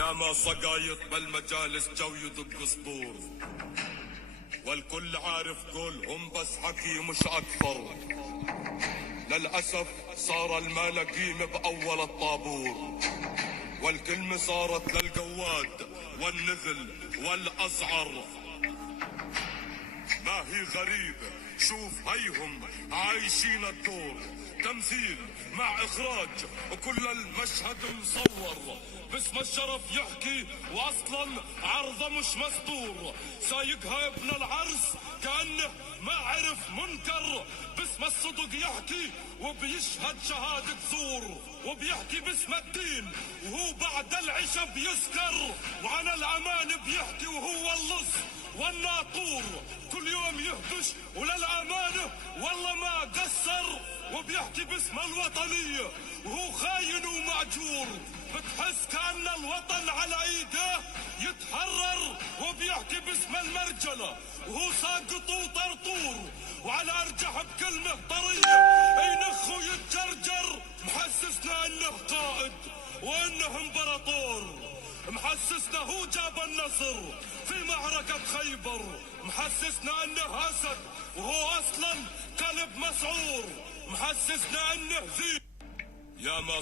يا ما صقايط بالمجالس جو يدق سطور، والكل عارف قولهم بس حكي مش اكثر. للأسف صار الملاقيم بأول الطابور، والكلمة صارت للقواد والنذل والأزعر. ما هي غريبة، شوف هيهم عايشين الدور، تمثيل مع إخراج وكل المشهد مصور. باسم الشرف يحكي وأصلا عرضه مش مسطور، سايقها ابن العرس كأنه ما عرف منكر. باسم الصدق يحكي وبيشهد شهادة زور، وبيحكي باسم الدين وهو بعد العشاء بيسكر، وعن الأمان بيحكي وهو اللص والناطور. كل يوم يهبش وللأمانة والله ما قصر، وبيحكي باسم الوطنية وهو خاين ومأجور. بتحس كأن الوطن على ايده يتحرر، وبيحكي باسم المرجلة وهو ساقط وطرطور، وعلى ارجح بكلمة طرية ينخ ويتجرجر. محسسنا انه قائد وانه امبراطور، محسسنا هو جاب النصر في معركة خيبر، محسسنا انه اسد وهو اصلا كلب مسعور، محسسنا انه ذئب. يا ما